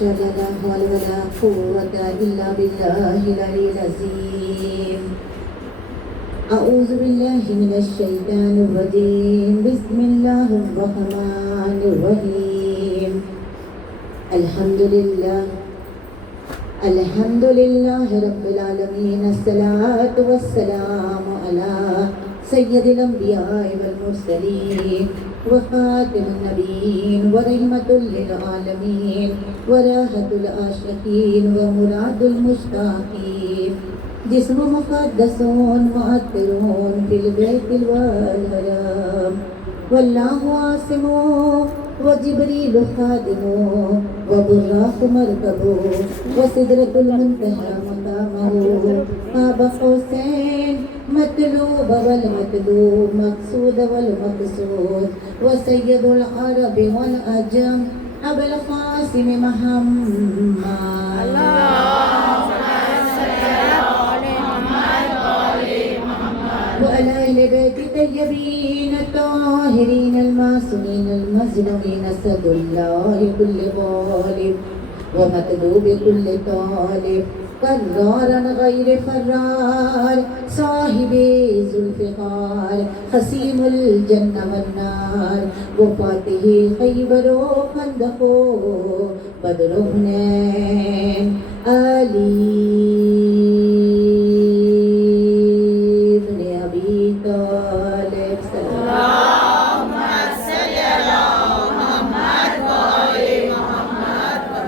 أشهد أن لا حول ولا قوة إلا بالله العلي العظيم. أعوذ بالله من الشيطان الرجيم. بسم الله الرحمن الرحيم. الحمد لله رب العالمين. الصلاة والسلام على سيد الأنبياء والمرسلين وخاتم النبيين ورحمة للعالمين وراحة العاشقين ومراد المشتاقين. جسم مقدس مؤثر في البيت والحرام، والله عاصم وجبريل خادم وبراق مركب وسدرة المنتهى مقامه. قاب قوسين مطلوب والمطلوب مقصود والمقصود وسيد العرب والعجم أبو القاسم محمد. وعلى أهل بيت الطيبين الطاهرين المعصومين المظلومين أسد الله كل غالب ومطلوب كل طالب قرارا غير فرار صاحب ذو الفقار خصيم الجنة والنار وفاتح خيبر وخندق بدر حنين علي بن أبي طالب.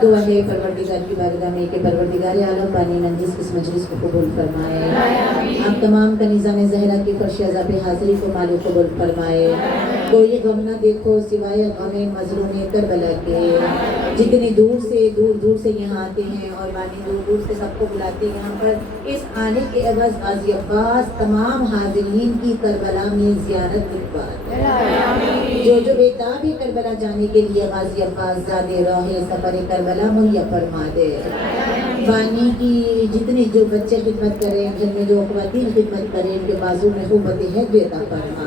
دعا ہے پروردگار کی بارگاہ میں کہ پروردگار عالم بانی ننجس اس مجلس کو قبول فرمائے. آپ تمام کنیزان زہرا کی فرش عذاب حاضری کو مالک قبول فرمائے. کوئی غم نہ دیکھو سوائے غم مظلوم کربلا کے. جتنے دور سے یہاں آتے ہیں اور بانی دور سے سب کو بلاتے ہیں یہاں پر. اس آنے کے عوض غازی عباس تمام حاضرین کی کربلا میں زیارت دلوات. جو بےتاب ہے کربلا جانے کے لیے غازی عباس زادے راہ سفر کربلا مہیا فرما دے. بانی کی جتنے جو بچے خدمت کریں گھر میں جو خواتین خدمت کریں ان کے بازو میں قوت ہیبت عطا فرما.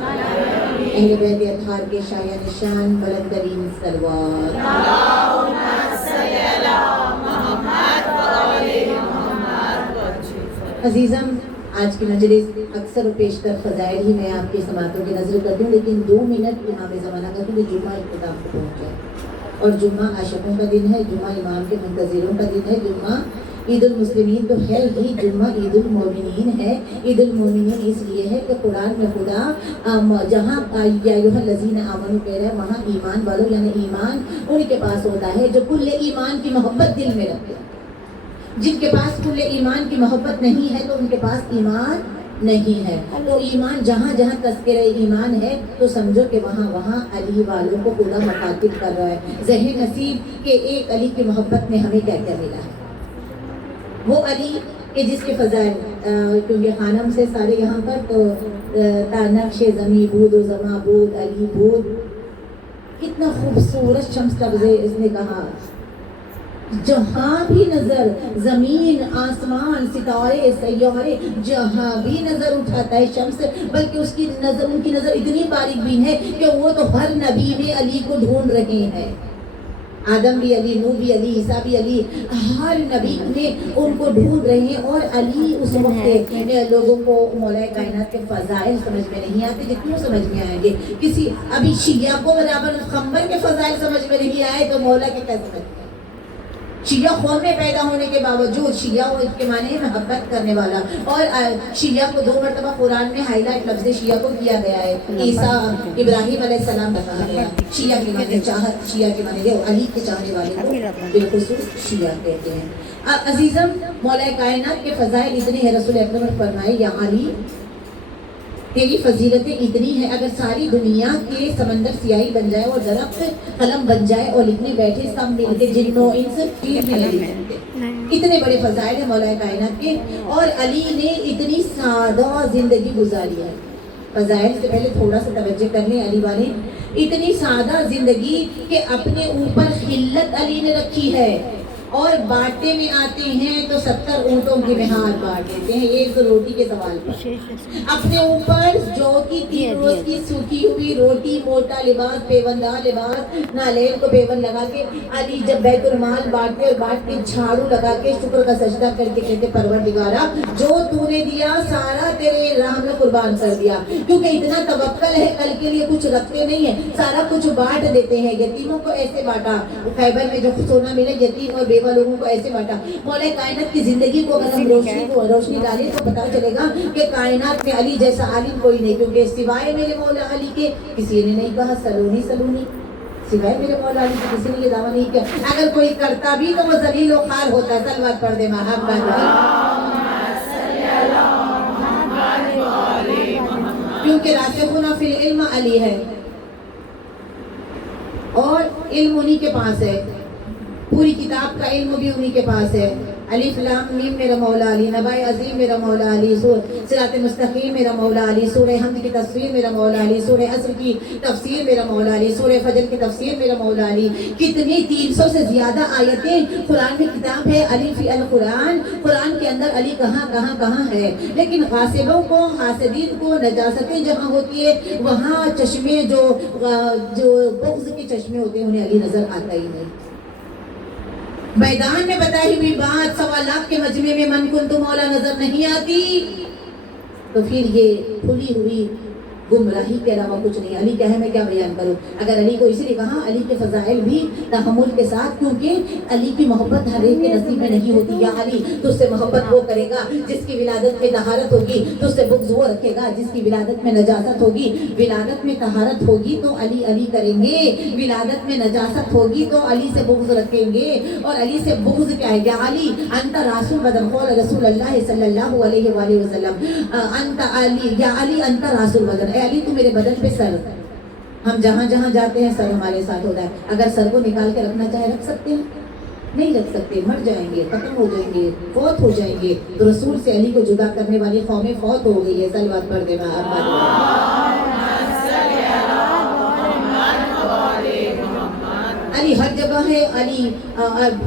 اہل بیت اطہار کے شایان شان بلند ترین صلوات. عزیزم آج کی مجلس اکثر و بیشتر فضائل ہی میں آپ کے سماعتوں کی نظر کرتی ہوں، لیکن 2 منٹ امام زمانہ کا کیونکہ جمعہ اختتام کو پہنچ جائے اور جمعہ عاشقوں کا دن ہے، جمعہ امام کے منتظروں کا دن ہے، جمعہ عید المسلمین تو ہے ہی، جمعہ عید المومنین ہے. عید المومنین اس لیے ہے کہ قرآن میں خدا جہاں یا ایھا الذین آمنوا کہہ رہا ہے وہاں ایمان والوں یعنی ایمان ان کے پاس ہوتا ہے جو کل ایمان کی محبت دل میں رکھتے ہیں. جن کے پاس کل ایمان کی محبت نہیں ہے تو ان کے پاس ایمان نہیں ہے. تو ایمان جہاں جہاں تذکرہ ایمان ہے تو سمجھو کہ وہاں علی والوں کو خدا مخاطب کر رہا ہے. ذہن نصیب کہ ایک علی کی محبت میں ہمیں کیا کیا ملا ہے. وہ علی کہ جس کے فضائل کیونکہ خانم سے سارے یہاں پر تو نقش زمیں بود و زماں بود علی بود. کتنا خوبصورت شمس لفظ اس نے کہا. جہاں بھی نظر زمین آسمان ستارے سیارے جہاں بھی نظر اٹھاتا ہے شمس، بلکہ اس کی نظر ان کی نظر اتنی باریک بین ہے کہ وہ تو ہر نبی میں علی کو ڈھونڈ رہے ہیں. آدم بھی علی، نوح بھی علی، عیسیٰ بھی علی، ہر نبی میں ان کو ڈھونڈ رہے ہیں. اور علی اس وقت لوگوں کو مولا کائنات کے فضائل سمجھ میں نہیں آتے جتنے سمجھ میں آئیں گے. کسی ابھی شیعہ کو برابر خمر کے فضائل سمجھ میں نہیں آئے تو مولا کے کیا سمجھ میں. شیعہ قوم میں پیدا ہونے کے باوجود شیعہ وہ اس کے معنی ہے محبت کرنے والا. اور شیعہ کو 2 مرتبہ قرآن میں ہائی لائٹ لفظ شیعہ کو کیا گیا ہے. عیسیٰ ابراہیم علیہ السلام کا کہا گیا. شیعہ کے معنی چاہت، شیعہ کے معنی علی کے چاہنے والے کو بالخصوص شیعہ کہتے ہیں. عزیزم مولا کائنات کے فضائل اتنے ہیں. رسول اکرم نے فرمائے یا علی تیری فضیلتیں اتنی ہیں اگر ساری دنیا کے سمندر سیاہی بن جائے اور درخت قلم بن جائے اور لکھنے بیٹھے سب مل کے جن و انس پیر بھی نہیں لکھ سکتے. اتنے بڑے فضائل ہیں مولا کائنات کے. اور علی نے اتنی سادہ زندگی گزاری ہے. فضائل سے پہلے تھوڑا سا توجہ کر لیں. علی والے اتنی سادہ زندگی کہ اپنے اوپر خلت علی نے رکھی ہے اور بانٹنے میں آتے ہیں تو 70 اونٹوں کی مہار بانٹ دیتے ہیں ایک روٹی کے سوال پر. اپنے اوپر جو کی 3 روز کی سوکھی ہوئی روٹی، موٹا لباس، پیوندار لباس، نالین کو پیون لگا کے علی جب بیت المال بانٹتے اور بانٹ کے جھاڑو لگا کے شکر کا سجدہ کر کے کہتے پروردگارا جو تو نے دیا سارا تیرے راہ میں قربان کر دیا، کیونکہ اتنا توکل ہے کل کے لیے کچھ رکھتے نہیں ہیں، سارا کچھ بانٹ دیتے ہیں. یتیموں کو ایسے بانٹا، خیبر میں جو سونا ملا یتیم اور بیوہ لوگوں کو ایسے بانٹا. مولا کائنات کی زندگی کو اگر ہم روشنی ڈالیں تو پتا چلے گا کہ کائنات میں علی جیسا عالم کوئی نہیں، کیونکہ سوائے میرے مولا علی کے کسی نے نہیں کہا سلونی سلونی، سوائے میرے مولا علی کے کسی نے یہ دعویٰ نہیں کیا. اگر کوئی کرتا بھی تو وہ ذلیل و خوار ہوتا ہے. صلوات پڑھ دے محمد، کیونکہ راسخون فی العلم علی ہے اور علم انہی کے پاس ہے، پوری کتاب کا علم بھی انہی کے پاس ہے. الف لام میم میرا مولا علی، نبأ عظیم میرا مولا علی، صراط مستقیم میرا مولا علی، سورہ حمد کی تفسیر میرا مولا علی، سورہ عصر کی تفسیر میرا مولا علی، سورہ فجر کی تفسیر میرا مولا علی. کتنی 300 سے زیادہ آیتیں قرآن میں کتاب ہے علی فی القرآن. قرآن کے اندر علی کہاں کہاں کہاں ہے، لیکن غاصبوں کو، حاسدین کو، نجاستیں جہاں ہوتی ہے وہاں چشمے جو بغض کے چشمے ہوتے ہیں انہیں علی نظر آتا ہی نہیں. میدان میں بتائی ہوئی بات 1.25 لاکھ کے مجمع میں من کن تو مولا نظر نہیں آتی، تو پھر یہ کھلی ہوئی گمراہی کے علاوہ کچھ نہیں. علی کیا ہے میں کیا بیان کروں. اگر علی کو اسی لیے کہا علی کے فضائل بھی تحمل کے ساتھ، کیونکہ علی کی محبت ہر ایک کے نصیب میں نہیں ہوتی. یا علی تو اس سے محبت وہ کرے گا جس کی ولادت میں طہارت ہوگی، تو اس سے بغض وہ رکھے گا جس کی ولادت میں نجاست ہوگی. ولادت میں طہارت ہوگی تو علی علی کریں گے، ولادت میں نجاست ہوگی تو علی سے بغض رکھیں گے. اور علی سے بغض کیا ہے؟ یا علی انت رسول بدن قول رسول اللہ صلی اللہ علیہ وآلہ وسلم، انت علی، یا علی انت رسول بدن، اے علی تو میرے بدن پہ سر. ہم جہاں جہاں جاتے ہیں سر ہمارے ساتھ ہوتا ہے. اگر سر کو نکال کے رکھنا چاہے رکھ سکتے ہیں؟ نہیں رکھ سکتے، مر جائیں گے، ختم ہو جائیں گے، فوت ہو جائیں گے. تو رسول سے علی کو جدا کرنے والی قومیں فوت ہو گئی ہے. صلوات پڑھ دے علی ہر جگہ ہے. علی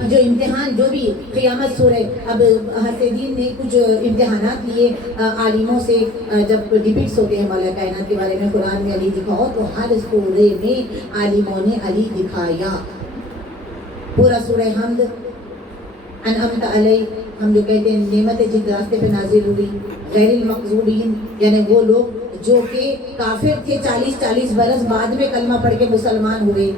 جو امتحان جو بھی قیامت سورہ، اب حاسدین نے کچھ امتحانات لیے عالموں سے جب ڈبیٹس ہوتے ہیں مولا کائنات کے بارے میں، قرآن میں علی دکھاؤ تو ہر سورے میں عالموں نے علی دکھایا. پورا سورہ حمد انعمت علی، ہم جو کہتے ہیں نعمت جس راستے پہ نازل ہوئی، غیر المغضوبین یعنی وہ لوگ جو کہ کافر تھے 40 برس بعد میں کلمہ پڑھ کے مسلمان ہوئے،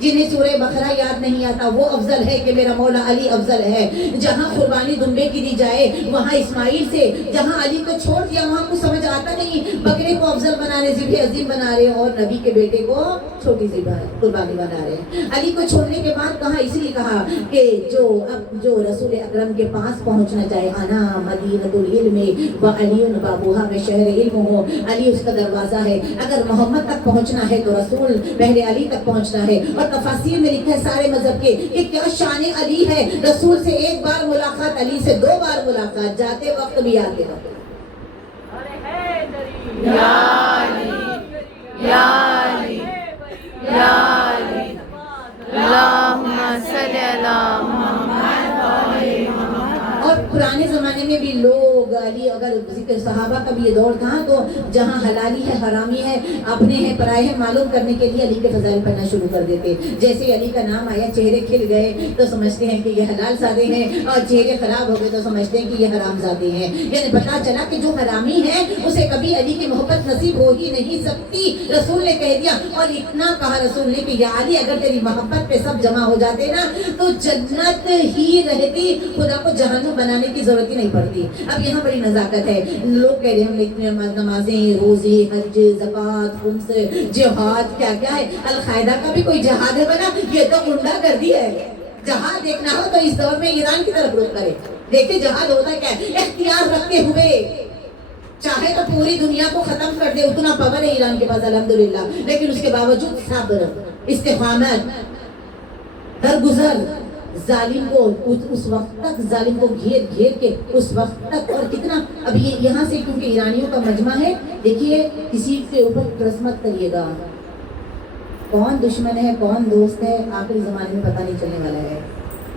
جنہیں سورہ بقرہ یاد نہیں آتا، وہ افضل ہے کہ میرا مولا علی افضل ہے. جہاں قربانی دمبے کی دی جائے وہاں اسماعیل سے، جہاں علی کو چھوڑ دیا وہاں کو سمجھ آتا نہیں، بکرے کو افضل بنا رہے، ذبح عظیم بنا رہے، اور نبی کے بیٹے کو چھوٹی سی قربانی بنا رہے ہیں. علی کو چھوڑنے کے بعد کہا، اس لیے کہا کہ جو رسول اکرم کے پاس پہنچنا چاہے، انا مدینۃ العلم وعلی بابوہا، میں شہر علم ہوں، علی اس کا دروازہ ہے. اگر محمد تک پہنچنا ہے تو رسول پہلے علی تک پہنچنا ہے. اور تفاسیر میں لکھا ہے سارے مذہب کے کہ کیا شان علی ہے. رسول سے 1 بار ملاقات، علی سے 2 بار ملاقات، جاتے وقت بھی آتے وقت. یا علی یا علی یا علی اللہم صلی علی محمد. اور پرانے زمانے میں بھی لوگ علی، اگر ذکر صحابہ کا بھی یہ دور تھا تو جہاں حلالی ہے حرامی ہے، اپنے ہیں پرائے ہیں معلوم کرنے کے لیے علی کے فضائل پڑھنا شروع کر دیتے. جیسے علی کا نام آیا چہرے کھل گئے تو سمجھتے ہیں کہ یہ حلال زادے ہیں، اور چہرے خراب ہو گئے تو سمجھتے ہیں کہ یہ حرام زادے ہیں. یعنی پتا چلا کہ جو حرامی ہے اسے کبھی علی کی محبت نصیب ہو ہی نہیں سکتی. رسول نے کہہ دیا، اور اتنا کہا رسول نے کہ یا علی اگر تیری محبت پہ سب جمع ہو جاتے نا تو جنت ہی رہتی، خدا کو جہنم بنانے کی ضرورت ہی نہیں پڑتی. اب یہاں بڑی نزاکت ہے. لوگ کہہ رہے ہیں ہم نمازیں، روزے، حج، زکوٰۃ، خمس، جہاد، کیا کیا ہے. القاعدہ کا بھی کوئی جہاد ہے بنا؟ یہ تو غنڈہ گردی ہے. جہاد دیکھنا ہو تو اس دور میں ایران کی طرف رخ کرے، دیکھتے جہاد ہوتا کیا ہے. اختیار رکھتے ہوئے چاہے تو پوری دنیا کو ختم کر دے، اتنا پاور ہے ایران کے پاس الحمدللہ، لیکن اس کے باوجود صبر، استقامت، درگزر، ظالم کو اس وقت تک ظالم کو گھیر کے اس وقت تک. اور کتنا اب یہاں سے کیونکہ ایرانیوں کا مجمع ہے، دیکھیے کسی کے اوپر ٹرسٹ مت کریے گا، کون دشمن ہے کون دوست ہے آخری زمانے میں پتہ نہیں چلنے والا ہے.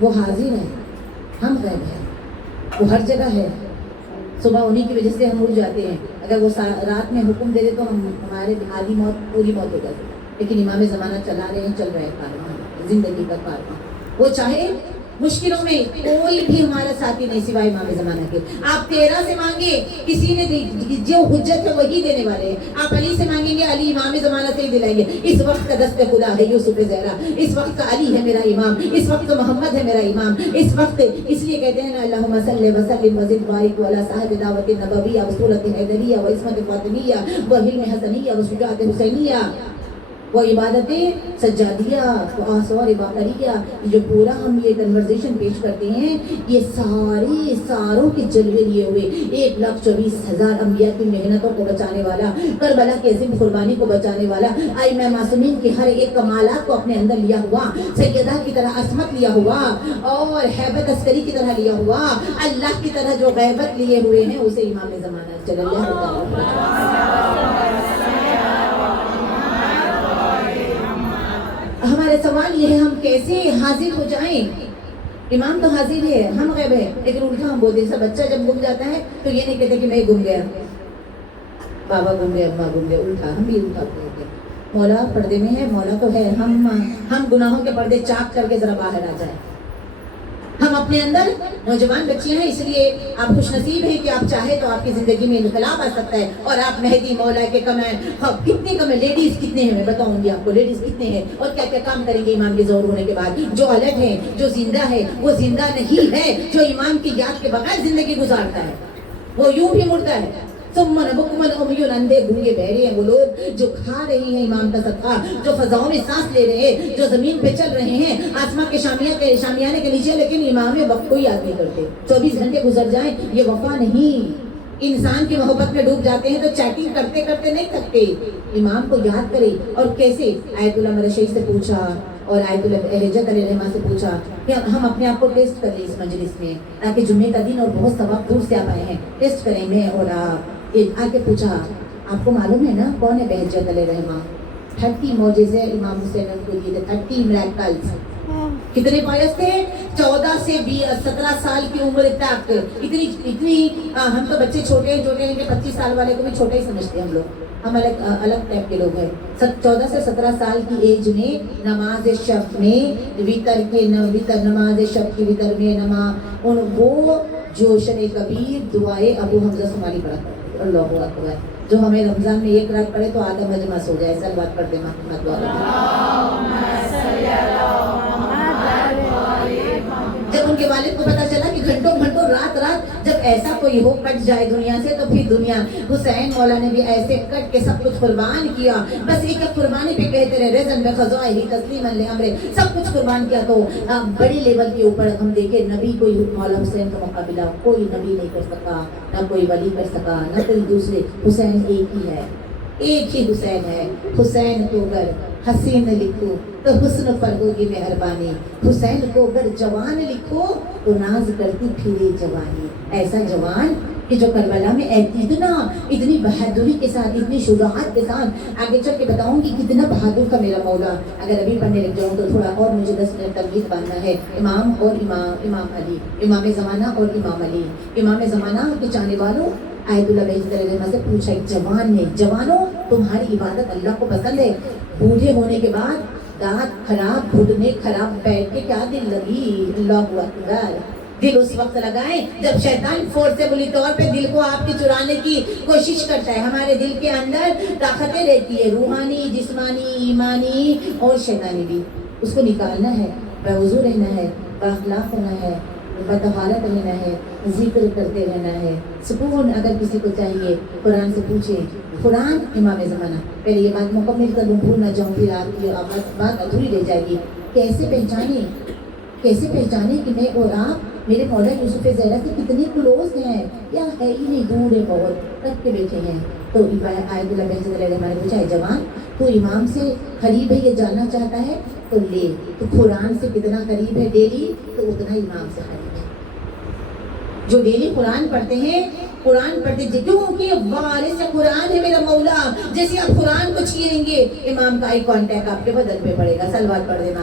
وہ حاضر ہے، ہم غائب ہیں، وہ ہر جگہ ہے. صبح انہیں کی وجہ سے ہم اٹھ جاتے ہیں. اگر وہ رات میں حکم دے دے تو ہمارے آدھی موت پوری موت ہو جاتی ہے. لیکن امام زمانہ چلا رہے ہیں، چل رہے ہیں کارواں، زندگی کا کارواں. وہ چاہے مشکلوں میں کوئی بھی ہمارا ساتھی نہیں سوائے امام زمانہ کے. آپ 13 سے مانگے، کسی نے جو حجت ہے وہی دینے والے ہیں. آپ علی سے مانگیں گے، علی امام زمانہ سے ہی دلائیں گے. اس وقت کا دست خدا ہے یوسف زہرا، اس وقت کا علی ہے میرا امام، اس وقت کا محمد ہے میرا امام. اس وقت اس لیے کہتے ہیں نا اللہم صلی وسلم وزد بارک علی صاحب دعوت النبویہ و صورت حیدریہ و عصمت فاطمیہ و حلم حسنیہ و شجاعت حسینیہ وہ عبادتیں سجادیہ و آثار باقریہ. جو پورا ہم یہ کنورزیشن پیش کرتے ہیں، یہ سارے ساروں کے جلوے لیے ہوئے 1,24,000 انبیاء کی محنتوں کو بچانے والا، کربلا کی عظیم قربانی کو بچانے والا، ائمہ معصومین کے ہر ایک کمالات کو اپنے اندر لیا ہوا، سیدہ کی طرح عصمت لیا ہوا اور ہیبت عسکری کی طرح لیا ہوا، اللہ کی طرح جو غیبت لیے ہوئے ہیں، اسے امام زمانہ صلی اللہ علیہ وسلم. ہمارا سوال یہ ہے، ہم کیسے حاضر ہو جائیں؟ امام تو حاضر ہے، ہم غائب ہیں. لیکن الٹا ہم بولتے ہیں، بچہ جب گم جاتا ہے تو یہ نہیں کہتے کہ میں گم گیا، بابا گم گئے، اماں گم گئے. الٹا ہم بھی الٹا کہتے ہیں. مولا پردے میں ہے، مولا تو ہے. ہم گناہوں کے پردے چاک کر کے ذرا باہر آ جائیں. ہم اپنے اندر نوجوان بچیاں ہیں، اس لیے آپ خوش نصیب ہیں کہ آپ چاہیں تو آپ کی زندگی میں انقلاب آ سکتا ہے. اور آپ مہدی مولا کے کم ہیں. کتنے کم ہیں؟ لیڈیز کتنے ہیں میں بتاؤں گی آپ کو. لیڈیز کتنے ہیں اور کیا کیا کام کریں گے امام کے ظہور ہونے کے بعد. جو الگ ہے، جو زندہ ہے وہ زندہ نہیں ہے. جو امام کی یاد کے بغیر زندگی گزارتا ہے وہ یوں بھی مردہ ہے. سمن بکمن امیون، اندھے گونگے بہرے ہیں وہ لوگ جو کھا رہے ہیں امام کا صدقہ، جو فضاؤں میں سانس لے رہے ہیں، جو زمین پہ چل رہے ہیں آسمان کے شامیانے کے نیچے، لیکن امام وقت کو یاد نہیں کرتے. 24 گھنٹے گزر جائیں، یہ وفا نہیں. انسان کی محبت میں ڈوب جاتے ہیں تو چیٹنگ کرتے کرتے نہیں تھکتے. امام کو یاد کرے. اور کیسے؟ آیت اللہ مرشی سے پوچھا اور آیت اللہ حجت علیہ الرحمہ سے پوچھا کہ ہم اپنے آپ کو ٹیسٹ کر لیں اس مجلس میں، تاکہ جمعے کا دن اور بہت ثواب دور سے آپ آئے ہیں، ٹیسٹ کریں. میں اور آ کے پوچھا، آپ کو معلوم ہے نا کون ہے بہجت علیہ الرحمہ؟ 30 معجزے امام حسین کو دیے تھے، 30 میراکلز. کتنے باعث تھے؟ 14 سے 17 سال کی عمر تک. اتنی ہم تو بچے چھوٹے ہیں، 25 سال والے کو بھی چھوٹا ہی سمجھتے ہیں ہم لوگ. ہم الگ ٹائپ کے لوگ ہیں. 14 سے 17 سال کی ایج میں نماز شب میں نماز شب کی وطر میں وہ جوشن کبیر دعائے ابو حمزہ سماری پڑھا کرتے. اللہ اکبر. جو ہمیں رمضان میں ایک رات پڑھے تو آدھا مجمع سو جائے. سلوات پڑھ دے محمد والا. جب ان کے والد کو پتا چلا کہ گھنٹوں گھنٹوں رات جب ایسا کوئی ہو کٹ جائے دنیا سے تو پھر دنیا. حسین مولا نے بھی ایسے کٹ کے سب کچھ قربان کیا. بس ایک قربانی پہ کہتے رہے رزن بخزائے ہی تسلیما لامرے. سب کچھ قربان کیا. تو بڑی لیول کے اوپر ہم دیکھیں نبی کوئی مولا حسین کا مقابلہ کوئی نبی نہیں کر سکا، نہ کوئی ولی کر سکا، نہ کوئی دوسرے. حسین ایک ہی ہے، ایک ہی حسین ہے. حسین کو اگر حسین لکھو تو حسن پر ہوگی مہربانی. حسین کو اگر جوان لکھو تو ناز کرتی پھرے جوانی. ایسا جوان کہ جو کربلا میں اتنی بہادری کے ساتھ، اتنی شجاعت کے ساتھ. آگے چل کے بتاؤں گی کتنا بہادر تھا میرا مولا. اگر ابھی پڑھنے لگ جاؤں تو تھوڑا اور مجھے 10 منٹ تمہید باندھنا ہے. امام اور امام علی، امام زمانہ اور امام علی. امام زمانہ کے چاہنے والوں آیت اللہ بہجت علیہ الرحمہ سے پوچھا ایک جوان نے، جوانوں تمہاری عبادت اللہ کو پسند ہے؟ بوڑھے ہونے کے بعد دانت خراب، گھٹنے خراب، بیٹھ کے کیا دل لگی. اللہ اکبر. دل اس وقت لگائیں جب شیطان فورسیبلی طور پہ دل کو آپ کی چرانے کی کوشش کرتا ہے. ہمارے دل کے اندر طاقتیں رہتی ہے، روحانی، جسمانی، ایمانی اور شیطانی بھی. اس کو نکالنا ہے، باوضو رہنا ہے، بااخلاق ہونا ہے، بطہارت رہنا ہے، ذکر کرتے رہنا ہے. سکون اگر کسی کو چاہیے قرآن سے پوچھے. قرآن امام زمانہ. پہلے یہ بات مکمل کر دوں، بھول نہ جاؤں، پھر آپ کی بات ادھوری رہ جائے گی. کیسے پہچانے کہ میں اور آپ میرے مولا یوسف زہرا سے کتنے کلوز ہیں، یا ہے ہی نہیں، دور ہے بہت، رکھ کے بیٹھے ہیں. تو آیت اللہ بہجت علیہ الرحمہ نے پوچھا ہے جوان تو امام سے قریب ہے یہ جاننا چاہتا ہے تو لے. تو قرآن سے کتنا قریب ہے ڈیلی تو اتنا امام سے قریب ہے. جو ڈیلی قرآن پڑھتے ہیں، قرآن پڑھتے کیونکہ وارث قرآن ہے میرا مولا. جیسے آپ قرآن کو چھینیں گے امام کا آئی کانٹیکٹ آپ کے بدن پہ پڑے گا. سلوات پڑھ دینا.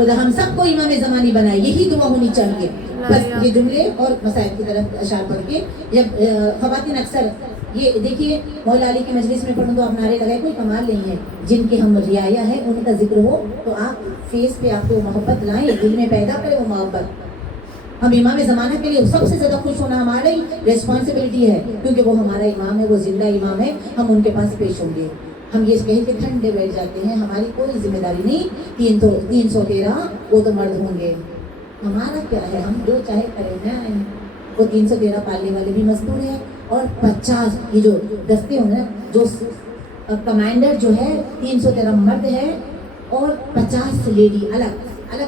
خدا ہم سب کو امام زمانی بنائے، یہی دعا ہونی چاہیے. بس یہ جملے اور مسائل کی طرف اشار پڑھ کے جب خواتین اکثر یہ دیکھیے مولا علی کی مجلس میں پڑھوں تو آپ نعرے لگائے، کوئی کمال نہیں ہے. جن کے ہم رعایا ہے ان کا ذکر ہو تو آپ فیس پہ آپ کو محبت لائیں، دل میں پیدا کریں وہ محبت. ہم امام زمانہ کے لیے سب سے زیادہ خوش ہونا ہماری ریسپانسبلٹی ہے، کیونکہ وہ ہمارا امام ہے، وہ زندہ امام ہے. ہم ان کے پاس پیش ہوں گے. ہم یہ کہیں کہ ٹھنڈے بیٹھ جاتے ہیں، ہماری کوئی ذمہ داری نہیں. 313 وہ تو مرد ہوں گے، ہمارا کیا ہے، ہم جو چاہے کریں نا. وہ 313 پالنے والے بھی مستور ہیں، اور 50 یہ جو دستے ہوں نا، جو کمانڈر جو ہے 313 مرد ہے اور 50 لیڈی الگ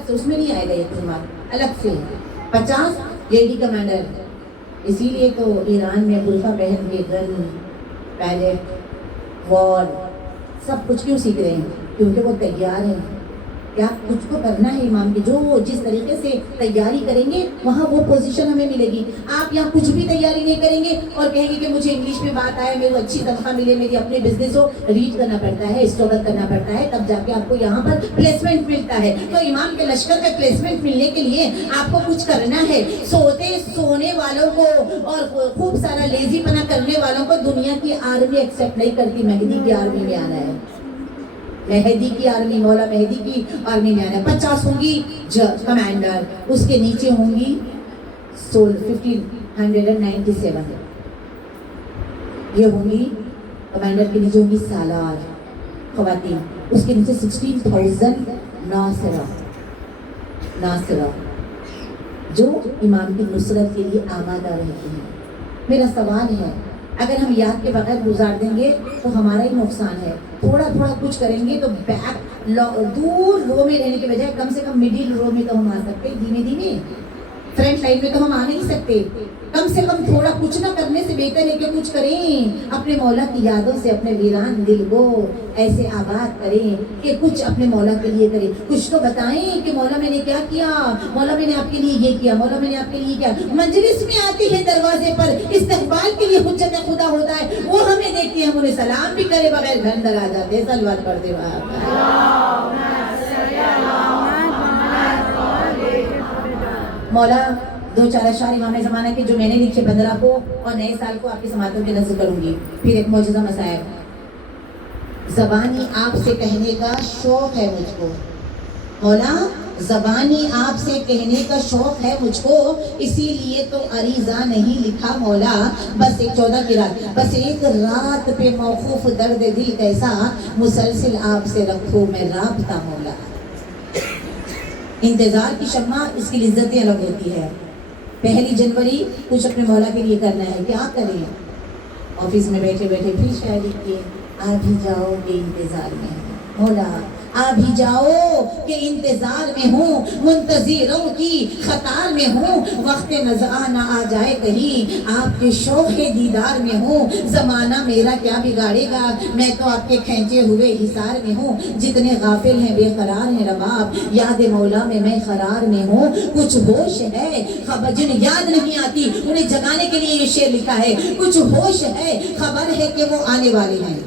سے، اس میں نہیں آئے گا یہ تہوار، الگ سے 50 لیڈی کمانڈر. اسی لیے تو ایران میں برقع پہن کے گن، پائلٹ، وار سب کچھ کیوں سیکھ رہے ہیں؟ کیونکہ وہ تیار ہیں. کیا کچھ کو کرنا ہے امام کی، جو جس طریقے سے تیاری کریں گے وہاں وہ پوزیشن ہمیں ملے گی. آپ یہاں کچھ بھی تیاری نہیں کریں گے اور کہیں گے کہ مجھے انگلش میں بات آئے، میرے کو اچھی تنخواہ ملے، میری اپنے بزنس ہو، ریڈ کرنا پڑتا ہے، اسٹرگل کرنا پڑتا ہے، تب جا کے آپ کو یہاں پر پلیسمنٹ ملتا ہے. تو امام کے لشکر کا پلیسمنٹ ملنے کے لیے آپ کو کچھ کرنا ہے. سونے والوں کو اور خوب سارا لیزی پنا کرنے والوں کو دنیا کی آرمی ایکسیپٹ نہیں کرتی. مہدی کی آرمی میں آنا ہے، مہدی کی آرمی، مولا مہدی کی آرمی میں آنا ہے. 50 ہوں گی کمانڈر، اس کے نیچے ہوں گی 1597 یہ ہوں گی. کمانڈر کے نیچے ہوں گی سالار خواتین، اس کے نیچے 16,000 ناصرہ جو امام کی نصرت کے لیے آمادہ رہتی ہیں. میرا سوال ہے، اگر ہم یاد کے بغیر گزار دیں گے تو ہمارا ہی نقصان ہے. تھوڑا کچھ کریں گے تو بیک دور رو میں رہنے کے بجائے کم سے کم مڈل رو میں تو ہم آ سکتے ہیں. دھیمے فرنٹ لائن میں تو ہم آ نہیں سکتے. کم سے کم تھوڑا کچھ نہ کرنے سے بہتر ہے کہ کچھ کریں. اپنے مولا کی یادوں سے اپنے ویران دل کو ایسے آباد کریں کہ کچھ اپنے مولا کے لیے کریں. کچھ تو بتائیں کہ مولا میں نے کیا کیا، مولا میں نے آپ کے لیے یہ کیا، مولا میں نے آپ کے لیے کیا. مجلس میں آتی ہے دروازے پر استقبال کے لیے حجت خدا ہوتا ہے، وہ ہمیں دیکھتی ہے، ہم انہیں سلام بھی کرے بغیر گھر اندر آ جاتے ہیں. صلوات پڑھتے مولا 2-4 اشعار امام زمانہ کے جو میں نے لکھے 15 کو اور نئے سال کو آپ کی سماعتوں کے نظر کروں گی. پھر ایک معجزہ مسائل. زبانی آپ سے کہنے کا شوق ہے مجھ کو مولا، زبانی آپ سے کہنے کا شوق ہے مجھ کو، اسی لیے تو عریضہ نہیں لکھا مولا. بس ایک 14 کی رات، بس ایک رات پہ موقوف درد دل کیسا، مسلسل آپ سے رکھو میں رابطہ مولا. انتظار کی شمع اس کی لذتیں الگ ہوتی ہے. 1 جنوری کچھ اپنے مولا کے لیے کرنا ہے، کیا کریں؟ آفس میں بیٹھے بیٹھے پھر شاعری کی، آ بھی جاؤ کہ انتظار میں مولا، آ بھی جاؤ کہ انتظار میں ہوں، منتظروں کی قطار میں ہوں. وقت نزع نہ آ جائے کہیں، آپ کے شوق دیدار میں ہوں. زمانہ میرا کیا بگاڑے گا، میں تو آپ کے کھینچے ہوئے حصار میں ہوں. جتنے غافل ہیں بے قرار ہیں رباب، یاد مولا میں قرار میں ہوں. کچھ ہوش ہے خبر جن یاد نہیں آتی، انہیں جگانے کے لیے یہ شعر لکھا ہے. کچھ ہوش ہے خبر ہے کہ وہ آنے والے ہیں،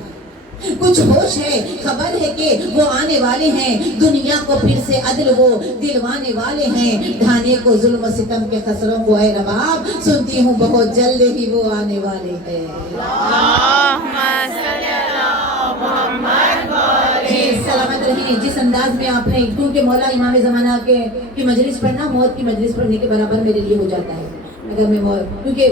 کچھ ہوش ہے خبر ہے کہ وہ آنے والے ہیں. دنیا کو پھر سے عدل وہ دلوانے والے ہیں. ڈھانے کو ظلم و ستم کے خسروں کو اے رباب، سنتی ہوں بہت جلد ہی وہ آنے والے ہیں. سلامت رہیں. جس انداز میں آپ نے، کیونکہ مولا امام زمانہ کی مجلس پڑھنا موت کی مجلس پڑھنے کے برابر میرے لیے ہو جاتا ہے. اگر میں کیونکہ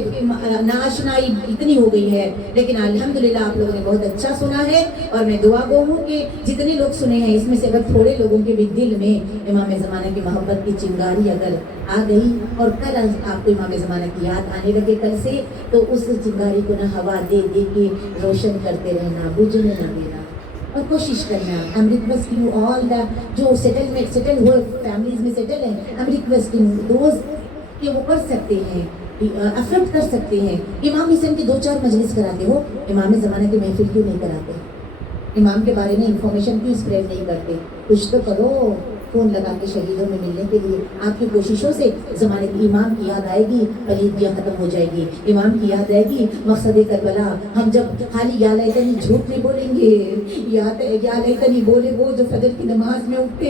ناشنائی اتنی ہو گئی ہے، لیکن الحمدللہ آپ لوگوں نے بہت اچھا سنا ہے. اور میں دعا گو ہوں کہ جتنے لوگ سنے ہیں اس میں سے اگر تھوڑے لوگوں کے بھی دل میں امام زمانہ کی محبت کی چنگاری اگر آ گئی اور کل آپ کو امام زمانہ کی یاد آنے لگے کل سے، تو اس چنگاری کو نہ ہوا دے دے کے روشن کرتے رہنا، بجھنے نہ دینا اور کوشش کرنا. I'm requesting you all جو سیٹل ہوئے فیملیز میں سیٹل ہیں، I'm requesting those کہ وہ کر سکتے ہیں، افیکٹ کر سکتے ہیں. امام حسین کی 2-4 مجلس کراتے ہو، امام زمانہ کی محفل کیوں نہیں کراتے؟ امام کے بارے میں انفارمیشن کیوں اسپریڈ نہیں کرتے؟ کچھ تو کرو، فون لگا کے شہیدوں میں ملنے کے لیے. آپ کی کوششوں سے زمانے کی امام کی یاد آئے گی، پلیدیاں ختم ہو جائے گی. امام کی یاد آئے گی، مقصد کربلا. ہم جب خالی یا لیتنی جھوٹ نہیں بولیں گے، یا لیتنی بولے وہ جو فجر کی نماز میں اٹھتے.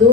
2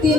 3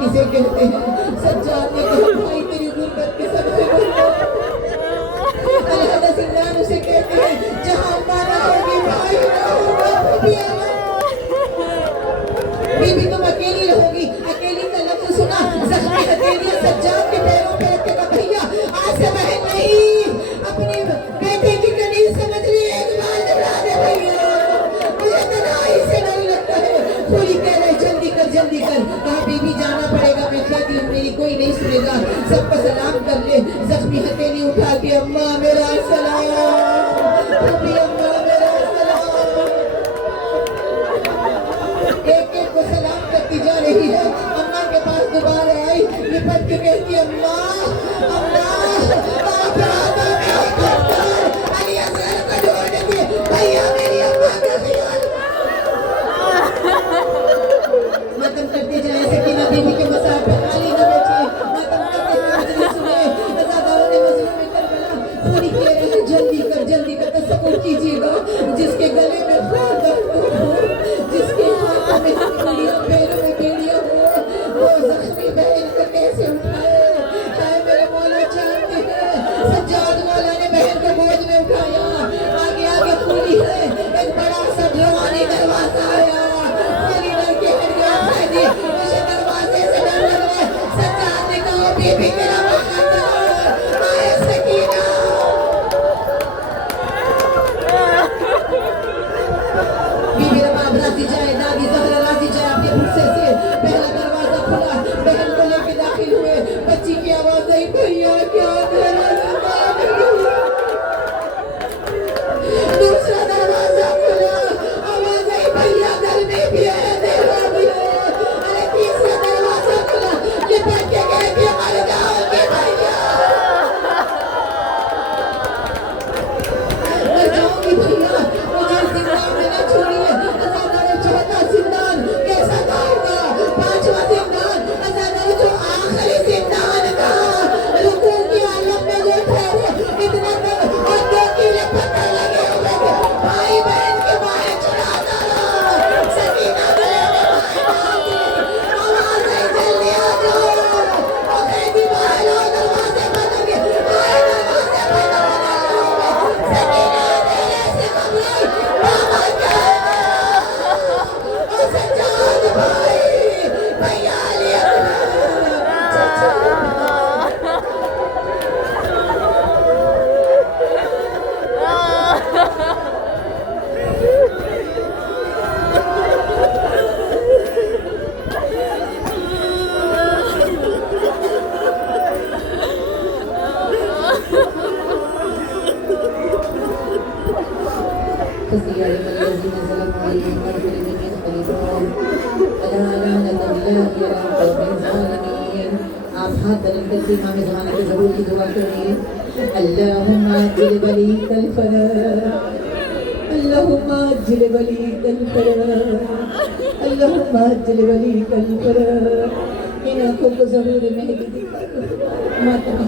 کسے کہتے ہیں؟ سجاد نے کہا بھائی تیری غربت کے سب سے الحدہ زندان اسے کہتے ہیں جہاں اماں نہ ہوگی بھائی نہ ہوگا بی بی تم اکیلی رہو گی. اکیلی کا لفظ سنا زخمی ہتھیلیاں سجاد کے پیروں پہ رکھ کے کہا بھیا آج سے بہن نہیں اپنی بیٹے کی کنیز سمجھ لی ایک بار دبڑا دے بھیا مجھے تنہائی سے ڈر لگتا ہے. پوری کہہ رہے جلدی کر کہا بی بی جانا پڑے گا میں کہتی ہوں میری کوئی نہیں سنے گا سب کو سلام کر لے. زخمی ہتھیلی اٹھا کے اماں میرا سلام اماں میرا سلام ایک ایک کو سلام کرتی جا رہی ہے. اماں کے پاس دوبارہ آئی لپٹ کے کہتی اماں آپ علی اصغر کو چھوڑ دیتی بھیا میری اماں کا خیال ماتم کرتے جائے. سکینہ بی بی کے مسائل پر خالی نہ بیٹھے ماتم کرتے ہوئے مجلس سنے. عزاداروں نے مظلوم کربلا پوری کہہ رہے ہیں جلدی کر تصور کیجیے گا جس کے گلے میں خاندان ہو جس کے ہاتھوں میں ہتھیلیاں پیروں میں بیڑیاں ہو وہ زخمی بہن کو کیسے اٹھائے. اے میرے مولا چاہتے ہیں سجاد مولا نے بہن کو گود میں اٹھایا. آگے پوری ہے ایک بڑا سا روحانی دروازہ آیا پوری ڈر کے ہٹ گیا. مجھے دروازے سے ڈر لگ رہا ہے. سجاد نے کہا بی بی کے روانہ کرو آئے سکینہ بی بی رباب راضی جائے دادی زہرا راضی جائے اپنے بھرسے سے. پہلا دروازہ کھلا بہن کو لے کے داخل ہوئے. بچی کی آواز آئی بھیا کیا دوسرا دروازہ کھلا آواز آئی بھیا گھر میں بھی ہے دیکھا بھی ہے. ارے تیسرا دروازہ کھلا یہ پڑھ کے گئے کہ مر جاؤ گے بھیا مر جاؤ گی بھیا مجھے زندان میں نہ چھوڑیے. عزاداروں چوتھا زندان کیسا تھا ہوگا. پانچواں زندان عزاداروں جو آخری زندان تھا رکوع کی عالم میں جو ٹھہرے اتنا تک اور دو کیلے پتھر لگے ہوئے تھے. بھائی بہن کے بائیں چڑھاتا رہا. سکینہ گلے میں بائیں ڈالتی آواز آئی جلدی آ جاؤ وہ قیدی باہر آؤ دروازے بند ہو گئے. آئے دروازے بند ہونے لگے. سکینہ اندھیرے سے گھبرائی بابا کیا ہے او سجاد بھائی بھیا علی اکبر فسير الذين ظلموا عليهم ورسل من يختلفون ألا لعنة الله على القوم الظالمين. آپ ہاتھ بلند کر کے امام زمانہ کے ظہور کی دعا کریں. اللہم عجل ولیک الفرج اللہم عجل ولیک الفرج اللہم عجل ولیک الفرج. ان آنکھوں کو ظہور مہدی دکھا دو. ماتم